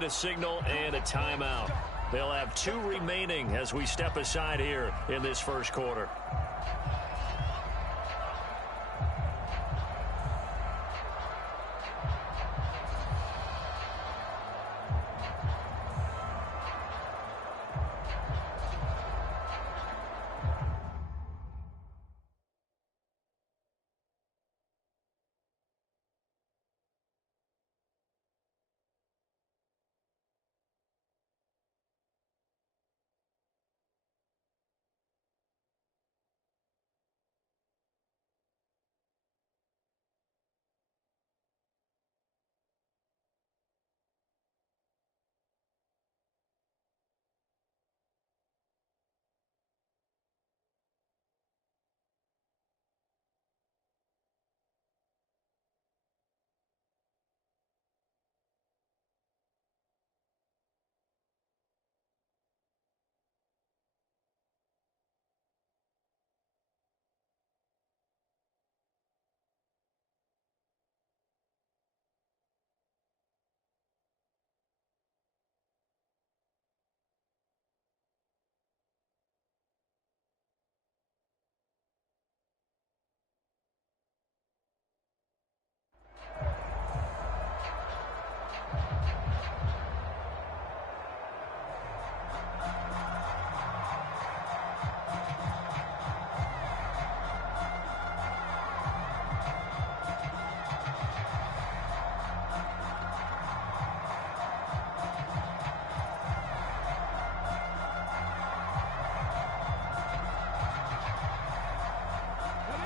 get a signal and a timeout. They'll have 2 remaining as we step aside here in this first quarter.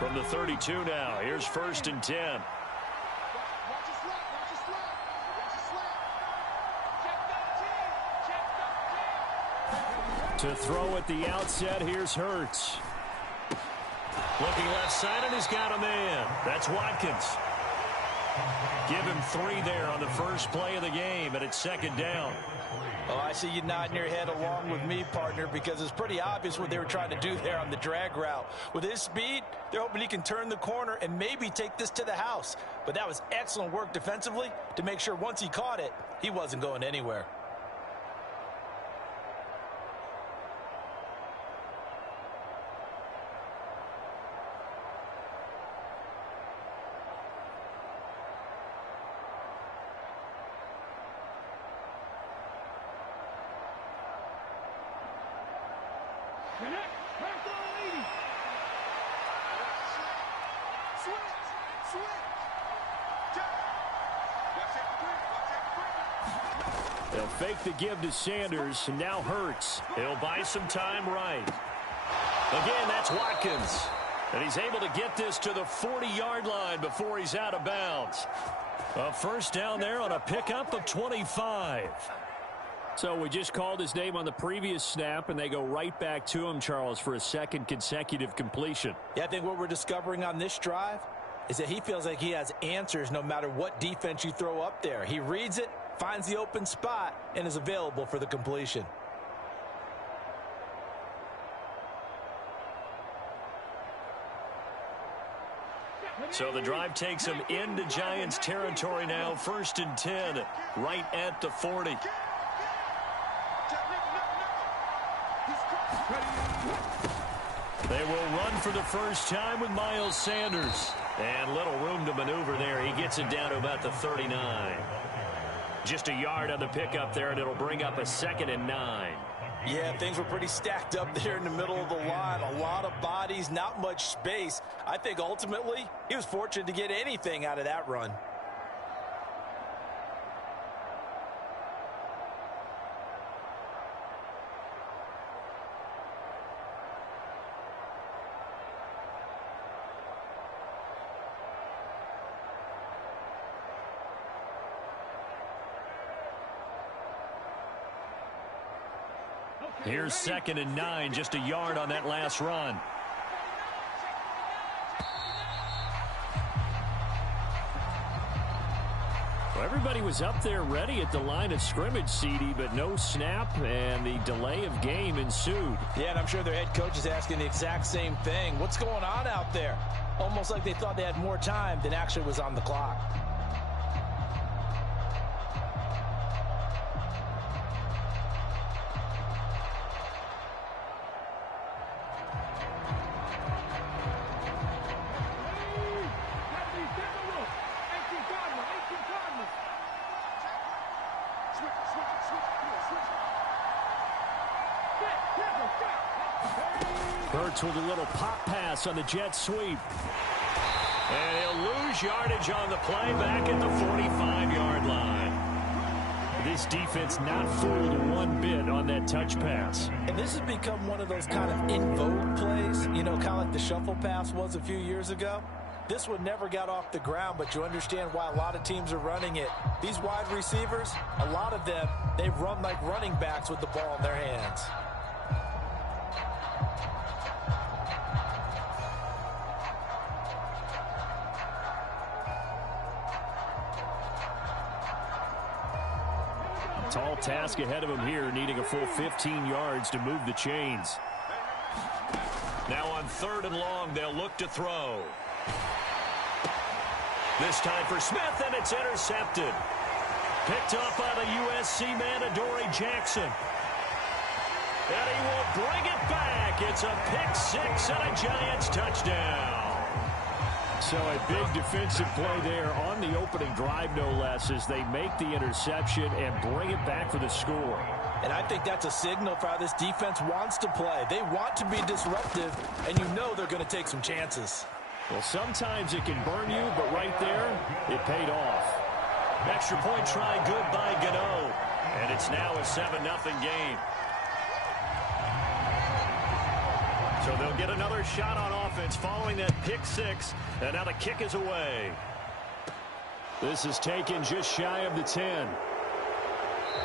From the 32 now, here's 1st and 10. To throw at the outset, here's Hurts. Looking left side, and he's got a man. That's Watkins. Give him 3 there on the first play of the game, and it's 2nd down. Oh, I see you nodding your head along with me, partner, because it's pretty obvious what they were trying to do there on the drag route. With his speed, they're hoping he can turn the corner and maybe take this to the house. But that was excellent work defensively to make sure once he caught it, he wasn't going anywhere. They'll fake the give to Sanders, and now Hurts. He'll buy some time right. Again, that's Watkins. And he's able to get this to the 40-yard line before he's out of bounds. A first down there on a pickup of 25. So we just called his name on the previous snap, and they go right back to him, Charles, for a 2nd consecutive completion. Yeah, I think what we're discovering on this drive is that he feels like he has answers no matter what defense you throw up there. He reads it, finds the open spot, and is available for the completion. So the drive takes him into Giants territory now. 1st and 10, right at the 40. They will run for the first time with Miles Sanders. And little room to maneuver there. He gets it down to about the 39. Just a yard on the pickup there, and it'll bring up a 2nd and 9. Yeah, things were pretty stacked up there in the middle of the line. A lot of bodies, not much space. I think ultimately he was fortunate to get anything out of that run. Here's 2nd and 9, just a yard on that last run. Well, everybody was up there ready at the line of scrimmage, CD, but no snap, and the delay of game ensued. Yeah, and I'm sure their head coach is asking the exact same thing. What's going on out there? Almost like they thought they had more time than actually was on the clock. Hurts with a little pop pass on the jet sweep. And he'll lose yardage on the play back at the 45-yard line. This defense not fooled one bit on that touch pass. And this has become one of those kind of in vogue plays, you know, kind of like the shuffle pass was a few years ago. This one never got off the ground, but you understand why a lot of teams are running it. These wide receivers, a lot of them, they run like running backs with the ball in their hands. Tall task ahead of him here, needing a full 15 yards to move the chains. Now on 3rd and long, they'll look to throw. This time for Smith, and it's intercepted. Picked up by the USC man, Adoree Jackson. And he will bring it back. It's a pick six and a Giants touchdown. So a big defensive play there on the opening drive, no less, as they make the interception and bring it back for the score. And I think that's a signal for how this defense wants to play. They want to be disruptive, and you know they're going to take some chances. Well, sometimes it can burn you, but right there, it paid off. Extra point try good by Gano. And it's now a 7-0 game. So they'll get another shot on offense following that pick six. And now the kick is away. This is taken just shy of the 10.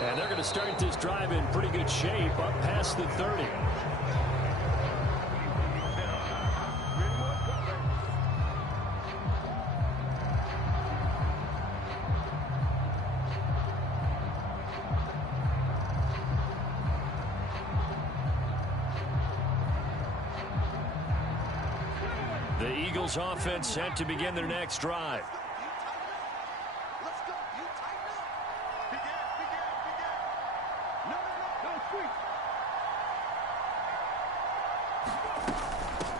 And they're going to start this drive in pretty good shape up past the 30. The Eagles offense set to begin their next drive.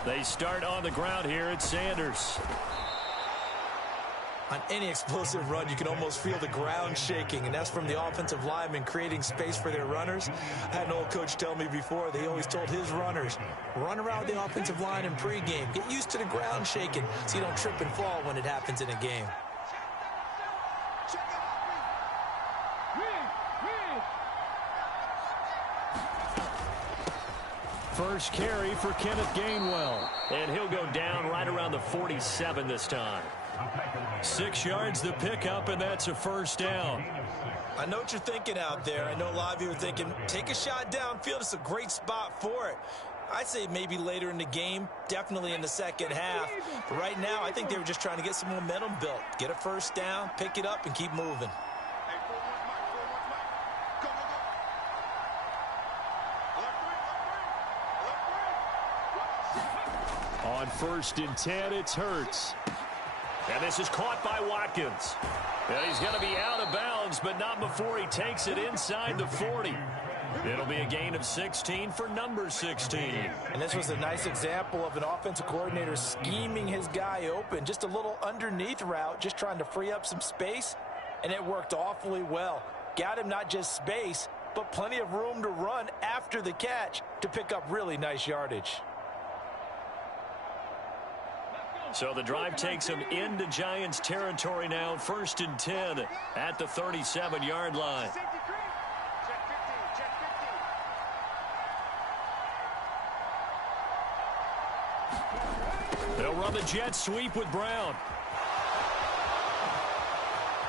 They start on the ground here at Sanders. On any explosive run, you can almost feel the ground shaking, and that's from the offensive linemen creating space for their runners. I had an old coach tell me before, they always told his runners, run around the offensive line in pregame. Get used to the ground shaking so you don't trip and fall when it happens in a game. First carry for Kenneth Gainwell. And he'll go down right around the 47 this time. 6 yards the pickup, and that's a first down. I know what you're thinking out there. I know a lot of you are thinking, take a shot downfield. It's a great spot for it. I'd say maybe later in the game, definitely in the second half. But right now, I think they were just trying to get some momentum built. Get a first down, pick it up, and keep moving. On 1st and 10, it's Hurts. And this is caught by Watkins. And he's going to be out of bounds, but not before he takes it inside the 40. It'll be a gain of 16 for number 16. And this was a nice example of an offensive coordinator scheming his guy open. Just a little underneath route, just trying to free up some space. And it worked awfully well. Got him not just space, but plenty of room to run after the catch to pick up really nice yardage. So the drive takes him into Giants territory now. 1st and 10 at the 37-yard line. They'll run the jet sweep with Brown.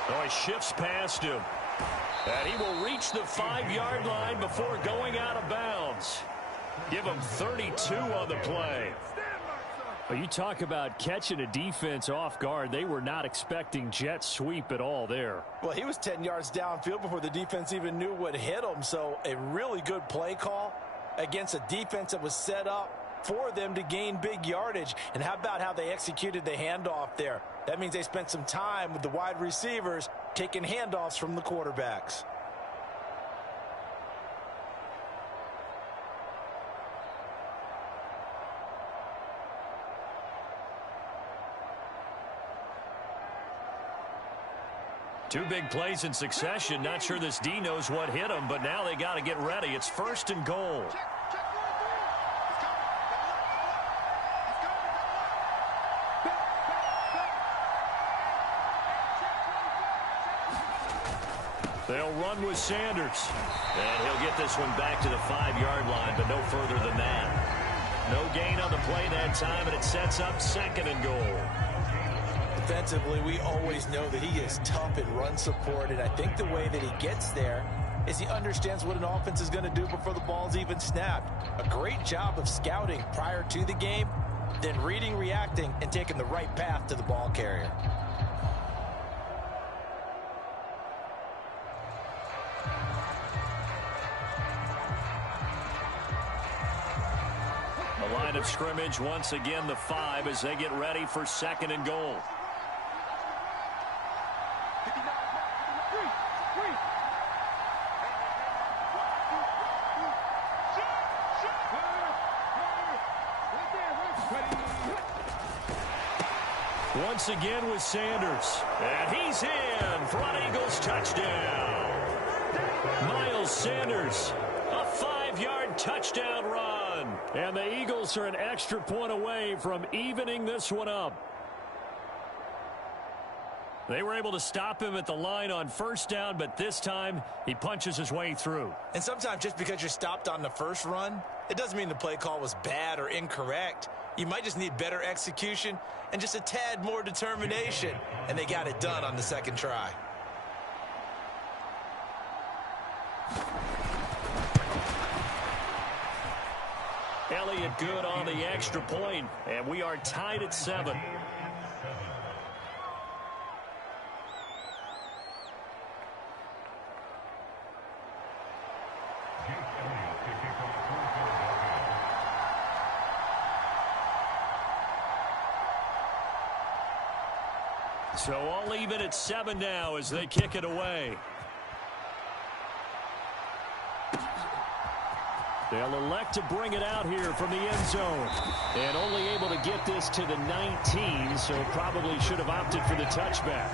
Oh, he shifts past him. And he will reach the 5-yard line before going out of bounds. Give him 32 on the play. Well, you talk about catching a defense off guard. They were not expecting jet sweep at all there. Well, he was 10 yards downfield before the defense even knew what hit him. So a really good play call against a defense that was set up for them to gain big yardage. And how about how they executed the handoff there? That means they spent some time with the wide receivers taking handoffs from the quarterbacks. Two big plays in succession. Not sure this D knows what hit him, but now they got to get ready. It's 1st and goal. They'll run with Sanders. And he'll get this one back to the 5-yard line, but no further than that. No gain on the play that time, and it sets up 2nd and goal. Defensively, we always know that he is tough in run support, and I think the way that he gets there is he understands what an offense is going to do before the ball's even snapped. A great job of scouting prior to the game, then reading, reacting, and taking the right path to the ball carrier. The line of scrimmage, once again, the 5 as they get ready for 2nd and goal. Once again with Sanders. And he's in for an Eagles touchdown. Miles Sanders, a 5-yard touchdown run. And the Eagles are an extra point away from evening this one up. They were able to stop him at the line on 1st down, but this time he punches his way through. And sometimes just because you're stopped on the first run, it doesn't mean the play call was bad or incorrect. You might just need better execution and just a tad more determination. And they got it done on the 2nd try. Elliott good on the extra point, and we are tied at 7. So all even at 7 now as they kick it away. They'll elect to bring it out here from the end zone. And only able to get this to the 19, so probably should have opted for the touchback.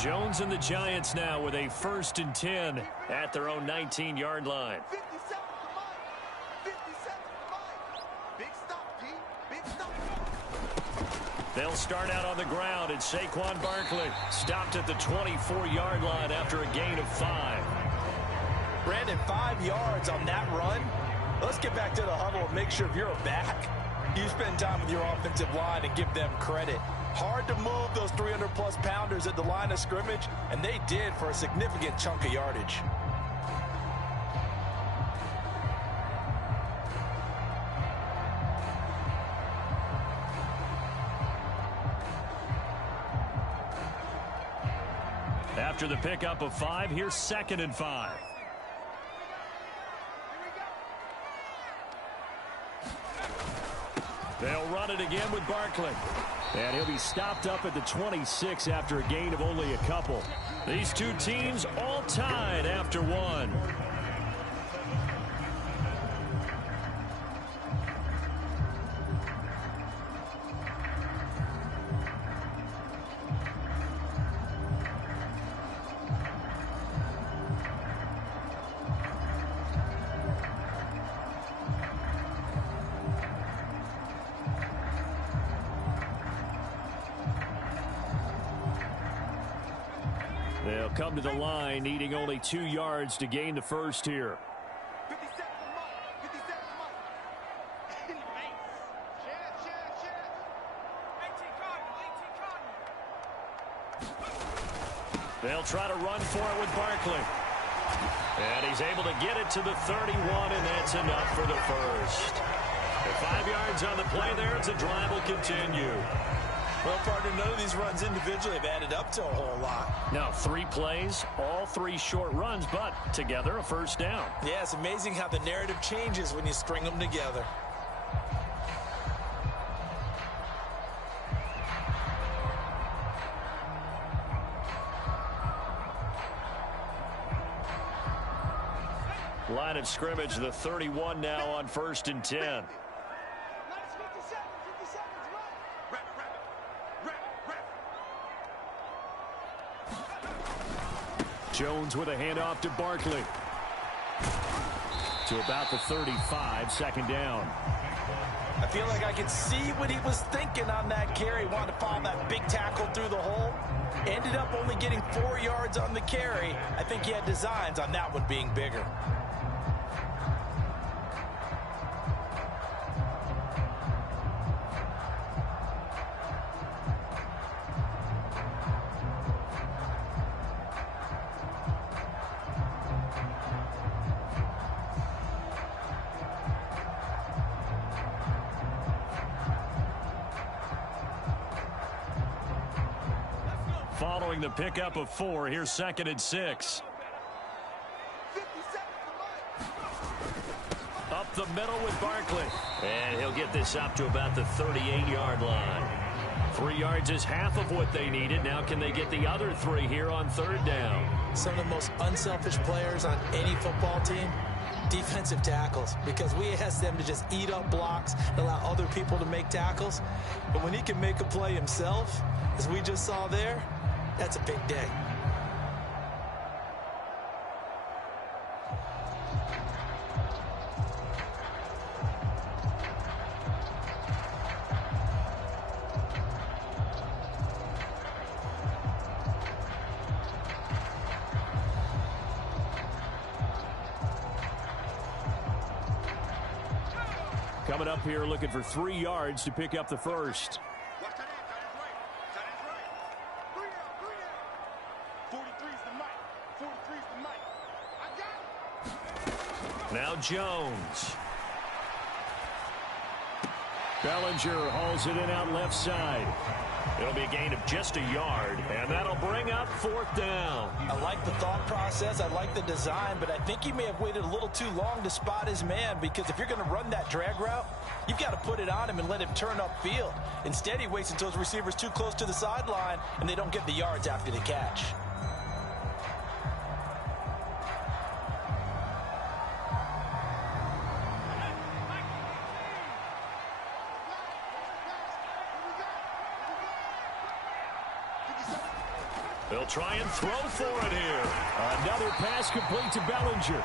Jones and the Giants now with a 1st and 10 at their own 19-yard line. They'll start out on the ground, and Saquon Barkley stopped at the 24-yard line after a gain of 5. Brandon, 5 yards on that run. Let's get back to the huddle and make sure if you're a back, you spend time with your offensive line and give them credit. Hard to move those 300-plus pounders at the line of scrimmage, and they did for a significant chunk of yardage. After the pickup of 5, here's 2nd and 5. They'll run it again with Barkley. And he'll be stopped up at the 26 after a gain of only a couple. These two teams all tied after 1. They'll come to the line, needing only 2 yards to gain the first here. They'll try to run for it with Barkley. And he's able to get it to the 31, and that's enough for the first. With 5 yards on the play there, the drive will continue. Well, partner, none of these runs individually have added up to a whole lot. Now 3 plays, all 3 short runs, but together a first down. Yeah, it's amazing how the narrative changes when you string them together. Line of scrimmage, the 31 now on 1st and 10. Jones with a handoff to Barkley. To about the 35, 2nd down. I feel like I can see what he was thinking on that carry. Wanted to follow that big tackle through the hole. Ended up only getting 4 yards on the carry. I think he had designs on that one being bigger. Following the pickup of 4, here's 2nd and 6. Up the middle with Barkley. And he'll get this up to about the 38-yard line. 3 yards is half of what they needed. Now can they get the other 3 here on 3rd down? Some of the most unselfish players on any football team, defensive tackles, because we ask them to just eat up blocks and allow other people to make tackles. But when he can make a play himself, as we just saw there, that's a big day. Coming up here looking for 3 yards to pick up the first. Now Jones. Bellinger hauls it in out left side. It'll be a gain of just a yard, and that'll bring up 4th down. I like the thought process. I like the design, but I think he may have waited a little too long to spot his man, because if you're going to run that drag route, you've got to put it on him and let him turn upfield. Instead, he waits until his receiver's too close to the sideline, and they don't get the yards after the catch. They'll try and throw for it here. Another pass complete to Bellinger.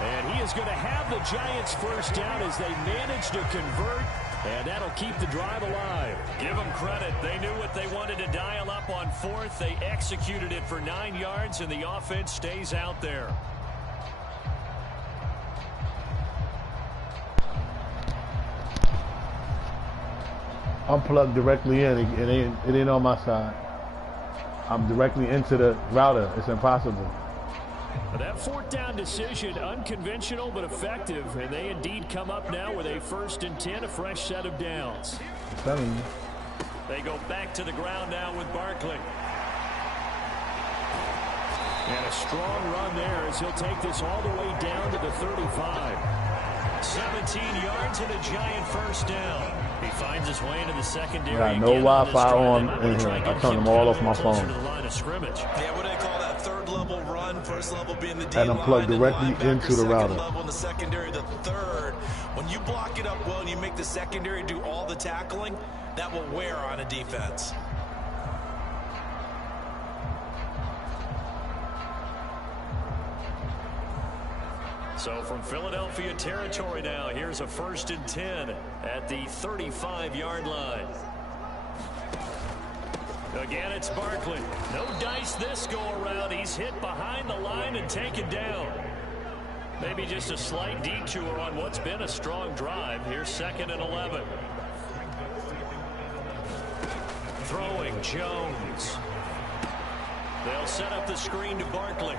And he is going to have the Giants first down as they manage to convert. And that'll keep the drive alive. Give them credit. They knew what they wanted to dial up on 4th. They executed it for 9 yards, and the offense stays out there. I'm plugged directly in. It ain't on my side. I'm directly into the router. It's impossible. That 4th down decision, unconventional but effective, and they indeed come up now with a 1st and 10, a fresh set of downs. I'm telling you. They go back to the ground now with Barkley. And a strong run there as he'll take this all the way down to the 35. 17 yards and a Giant first down. He finds his way into the secondary. Got no Wi-Fi on in here. I turned them all off my phone. Yeah, what do they call that? 3rd level run, 1st level being the D and I'm plugged directly into the router. Level in the secondary, the 3rd. When you block it up well and you make the secondary do all the tackling, that will wear on a defense. So from Philadelphia territory now, here's a 1st and 10 at the 35-yard line. Again, it's Barkley. No dice this go-around. He's hit behind the line and taken down. Maybe just a slight detour on what's been a strong drive. Here's 2nd and 11. Throwing Jones. They'll set up the screen to Barkley.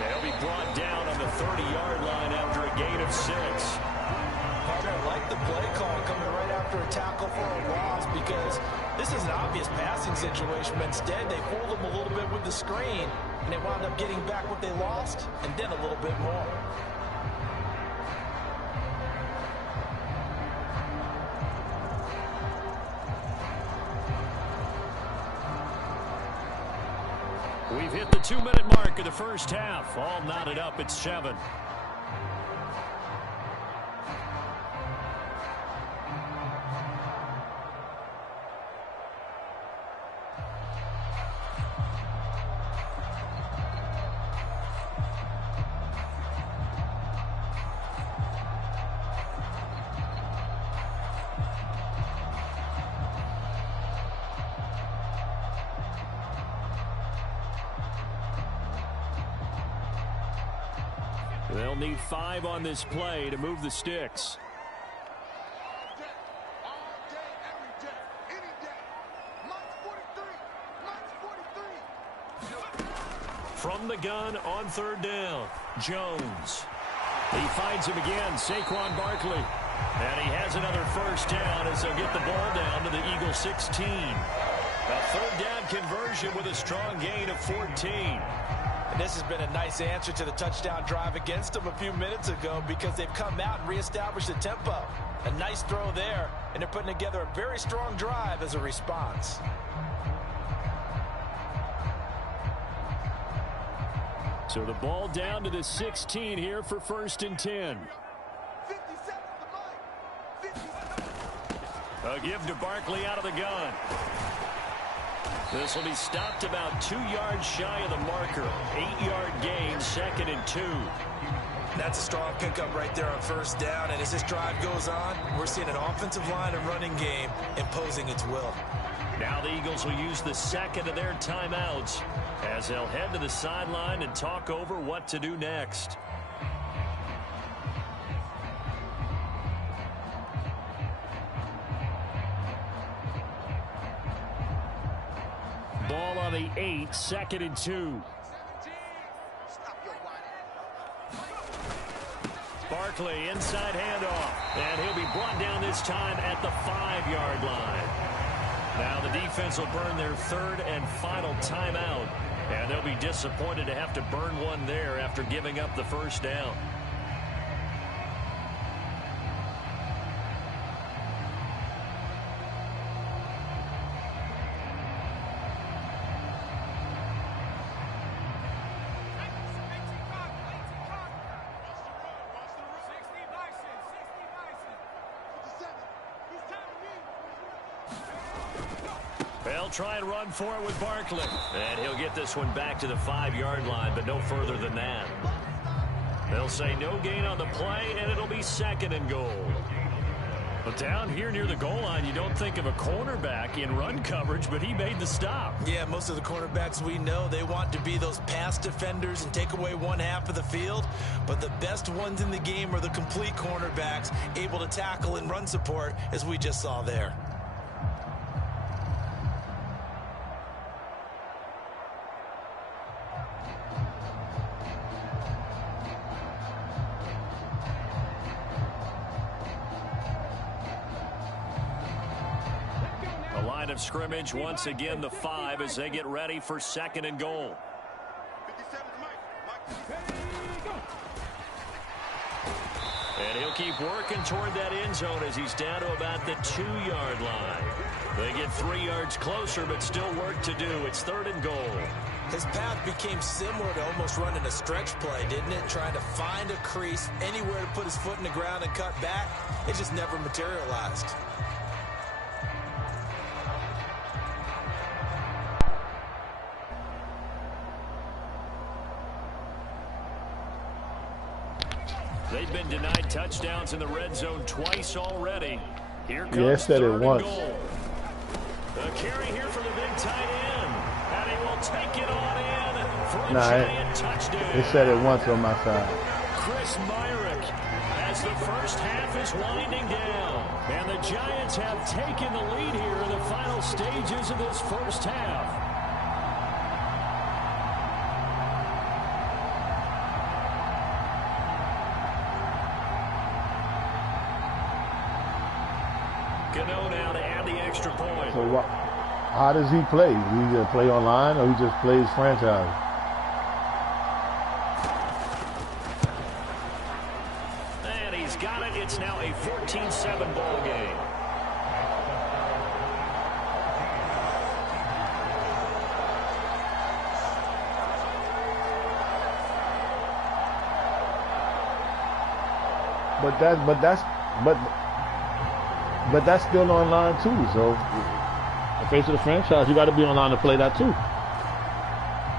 They'll be brought down on the 30-yard line after a gain of 6. Partner, I like the play call coming right after after a tackle for a loss because this is an obvious passing situation, but instead they fooled them a little bit with the screen, and they wound up getting back what they lost and then a little bit more. We've hit the 2-minute mark of the first half. All knotted up at 7. They'll need 5 on this play to move the sticks. From the gun on 3rd down, Jones. He finds him again, Saquon Barkley. And he has another first down as they'll get the ball down to the Eagles 16. A 3rd down conversion with a strong gain of 14. And this has been a nice answer to the touchdown drive against them a few minutes ago because they've come out and reestablished the tempo. A nice throw there, and they're putting together a very strong drive as a response. So the ball down to the 16 here for 1st and 10. A give to Barkley out of the gun. This will be stopped about 2 yards shy of the marker. 8-yard gain, 2nd and 2. That's a strong pickup right there on 1st down. And as this drive goes on, we're seeing an offensive line and running game imposing its will. Now the Eagles will use the 2nd of their timeouts as they'll head to the sideline and talk over what to do next. Ball on the 8, 2nd and 2. Barkley inside handoff, and he'll be brought down this time at the 5-yard line. Now the defense will burn their 3rd and final timeout, and they'll be disappointed to have to burn one there after giving up the first down. They'll try and run for it with Barkley. And he'll get this one back to the 5-yard line, but no further than that. They'll say no gain on the play, and it'll be 2nd and goal. But down here near the goal line, you don't think of a cornerback in run coverage, but he made the stop. Yeah, most of the cornerbacks we know, they want to be those pass defenders and take away one half of the field. But the best ones in the game are the complete cornerbacks, able to tackle and run support, as we just saw there. Of scrimmage once again, the 5 as they get ready for 2nd and goal. And he'll keep working toward that end zone as he's down to about the 2-yard line. They get 3 yards closer, but still work to do. It's 3rd and goal. His path became similar to almost running a stretch play, didn't it? Trying to find a crease, anywhere to put his foot in the ground and cut back. It just never materialized. They've been denied touchdowns in the red zone twice already. Here comes yeah, said it once. The carry here for the big tight end. And he will take it on in for a giant touchdown. It said it once on my side. Chris Myrick as the first half is winding down. And the Giants have taken the lead here in the final stages of this first half. Gano now to add the extra point. So how does he play? Does he just play online or he just plays franchise? And he's got it. It's now a 14-7 ball game. But that's still online too. So the face of the franchise, you got to be online to play that too.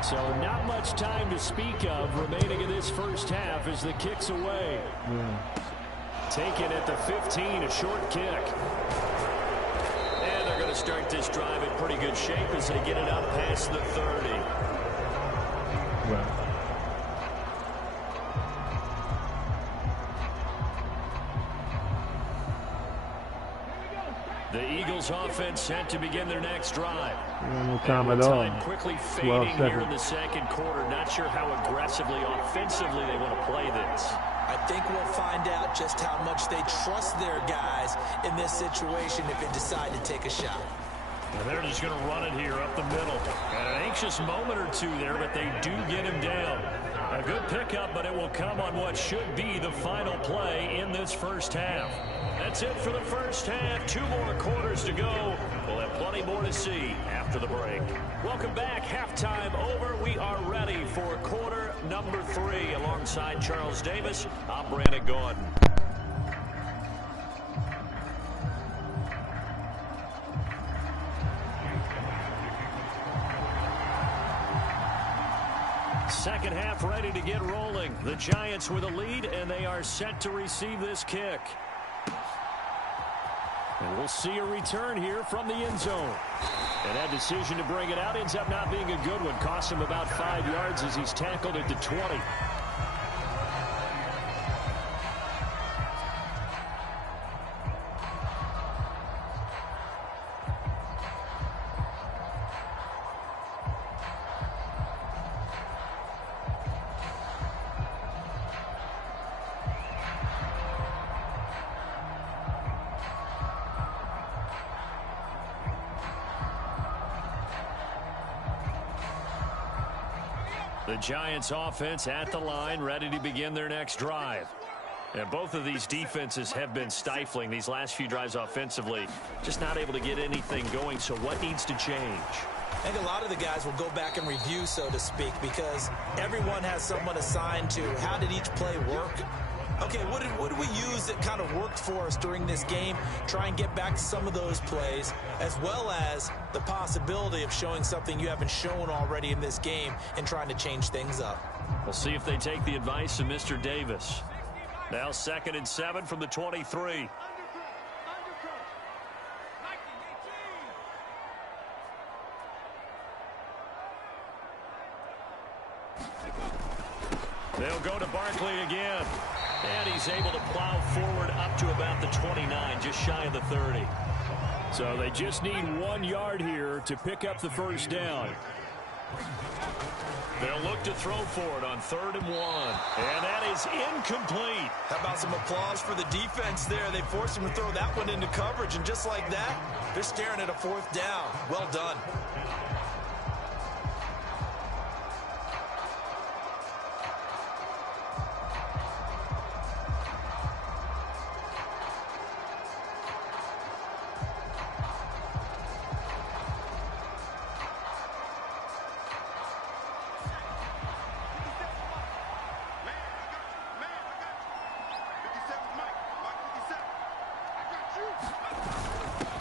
So not much time to speak of remaining in this first half as the kick's away. Taken at the 15, a short kick. And they're going to start this drive in pretty good shape as they get it up past the 30. Right. The Eagles offense set to begin their next drive. No time at all. Time quickly fading here in the second quarter. Not sure how aggressively, offensively they want to play this. I think we'll find out just how much they trust their guys in this situation if they decide to take a shot. And they're just going to run it here up the middle. And an anxious moment or two there, but they do get him down. A good pickup, but it will come on what should be the final play in this first half. That's it for the first half. 2 more quarters to go. We'll have plenty more to see after the break. Welcome back. Halftime over. We are ready for quarter number 3. Alongside Charles Davis, I'm Brandon Gordon. Second half ready to get rolling. The Giants with a lead, and they are set to receive this kick. And we'll see a return here from the end zone. And that decision to bring it out ends up not being a good one. Cost him about 5 yards as he's tackled at the 20. The Giants offense at the line, ready to begin their next drive. And both of these defenses have been stifling these last few drives offensively. Just not able to get anything going, so what needs to change? I think a lot of the guys will go back and review, so to speak, because everyone has someone assigned to how did each play work. Okay, what did we use that kind of worked for us during this game? Try and get back to some of those plays, as well as the possibility of showing something you haven't shown already in this game and trying to change things up. We'll see if they take the advice of Mr. Davis. Now 2nd and 7 from the 23. They'll go to Barkley again. And he's able to plow forward up to about the 29, just shy of the 30. So they just need 1 yard here to pick up the first down. They'll look to throw for it on 3rd and 1. And that is incomplete. How about some applause for the defense there? They forced him to throw that one into coverage, and just like that, they're staring at a 4th down. Well done.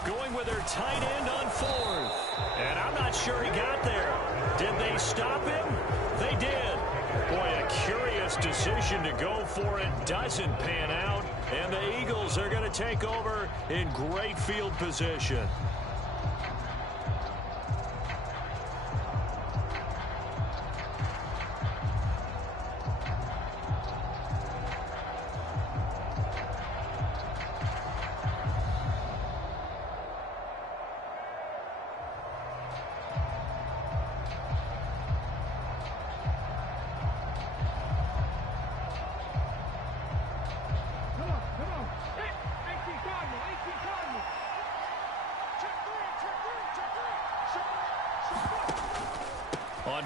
Going with their tight end on 4th. And I'm not sure he got there. Did they stop him? They did. Boy, a curious decision to go for it. Doesn't pan out. And the Eagles are going to take over in great field position.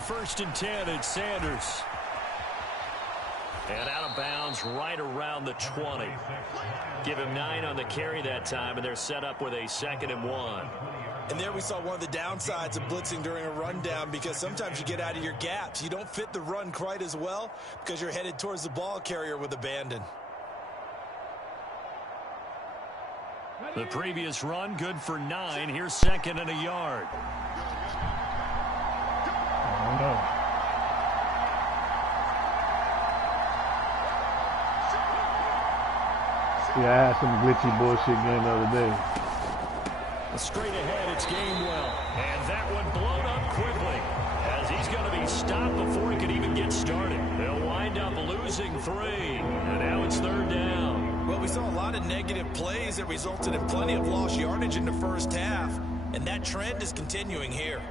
1st and 10, it's Sanders. And out of bounds right around the 20. Give him 9 on the carry that time, and they're set up with a 2nd and 1. And there we saw one of the downsides of blitzing during a rundown, because sometimes you get out of your gaps. You don't fit the run quite as well because you're headed towards the ball carrier with abandon. The previous run, good for 9. Here's 2nd and a yard. Oh, no. Yeah, I had some glitchy bullshit game the other day. Straight ahead, it's Gainwell. And that one blown up quickly, as he's going to be stopped before he could even get started. They'll wind up losing 3. And now it's 3rd down. Well, we saw a lot of negative plays that resulted in plenty of lost yardage in the first half. And that trend is continuing here.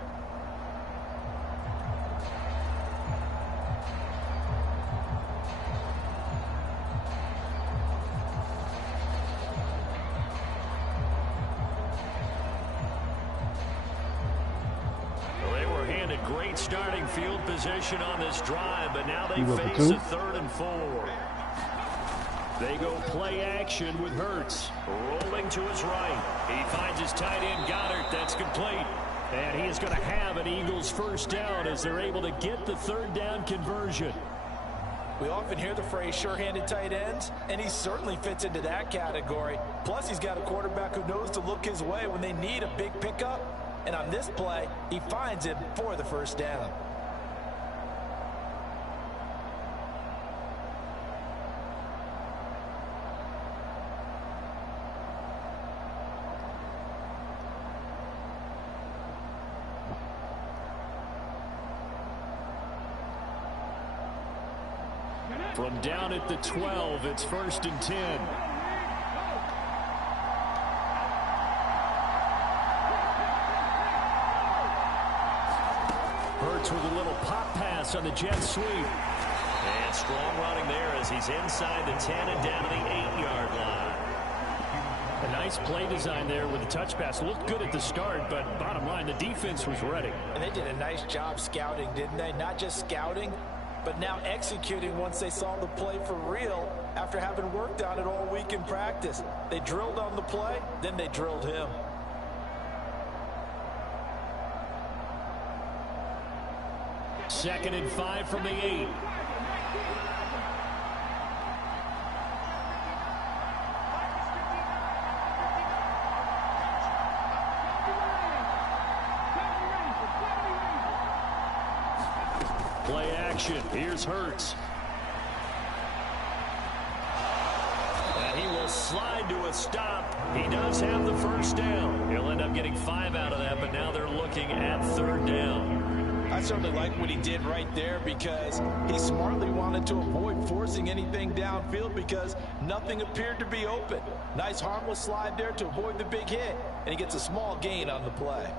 Great starting field position on this drive, but now they face a 3rd and 4. They go play action with Hurts. Rolling to his right. He finds his tight end, Goddard. That's complete. And he is going to have an Eagles 1st down as they're able to get the 3rd down conversion. We often hear the phrase sure-handed tight ends, and he certainly fits into that category. Plus, he's got a quarterback who knows to look his way when they need a big pickup. And on this play, he finds him for the 1st down. From down at the 12, it's 1st and 10. Hurts with a little pop pass on the jet sweep. And strong running there as he's inside the 10 and down to the 8-yard line. A nice play design there with the touch pass. Looked good at the start, but bottom line, the defense was ready. And they did a nice job scouting, didn't they? Not just scouting, but now executing once they saw the play for real after having worked on it all week in practice. They drilled on the play, then they drilled him. Second and 5 from the 8. Play action. Here's Hurts. And he will slide to a stop. He does have the 1st down. He'll end up getting 5 out of that, but now they're looking at 3rd down. I certainly like what he did right there, because he smartly wanted to avoid forcing anything downfield because nothing appeared to be open. Nice harmless slide there to avoid the big hit, and he gets a small gain on the play.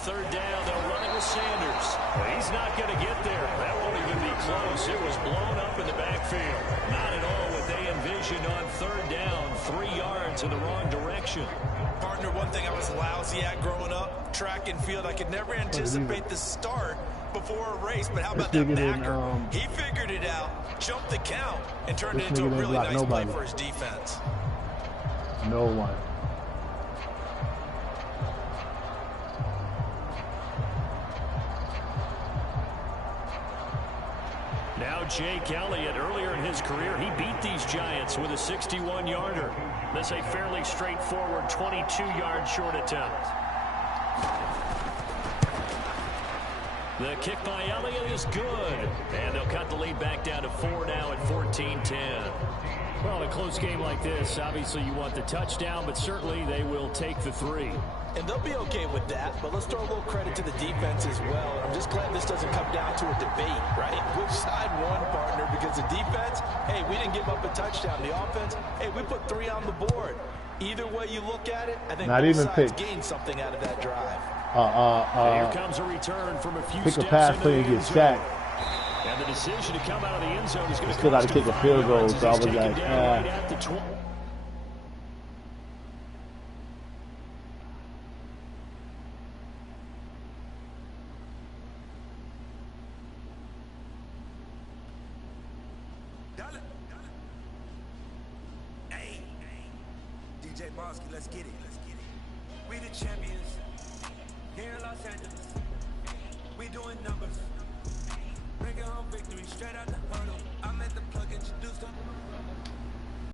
Third down, they'll run it with Sanders. Well, he's not going to get there. That won't even be close. It was blown up in the backfield. Not at all what they envisioned on 3rd down. 3 yards in the wrong direction. Partner, one thing I was lousy at growing up, track and field, I could never anticipate the start before a race, but how about that backer? He figured it out, jumped the count, and turned it into a really nice play for his defense. No one. Now Jake Elliott, earlier in his career, he beat these Giants with a 61-yarder. This a fairly straightforward 22-yard short attempt. The kick by Elliott is good. And they'll cut the lead back down to 4 now at 14-10. Well, in a close game like this, obviously you want the touchdown, but certainly they will take the 3. And they'll be okay with that, but let's throw a little credit to the defense as well. I'm just glad this doesn't come down to a debate, right? Which side won, partner? Because the defense, hey, we didn't give up a touchdown. The offense, hey, we put 3 on the board. Either way you look at it, I think both sides gained something out of that drive. Here comes a return from a few pick a steps pass into play the and end get zone. sacked. And the decision to come out of the end zone is going to Still got cost to kick him a 5 field goal, yards as so I he's was taken like, down right at the 20. DJ Bosky, let's get it. We the champions here in Los Angeles. We doing numbers. Bring it home victory straight out the hurdle. I'm at the plug, introduced them.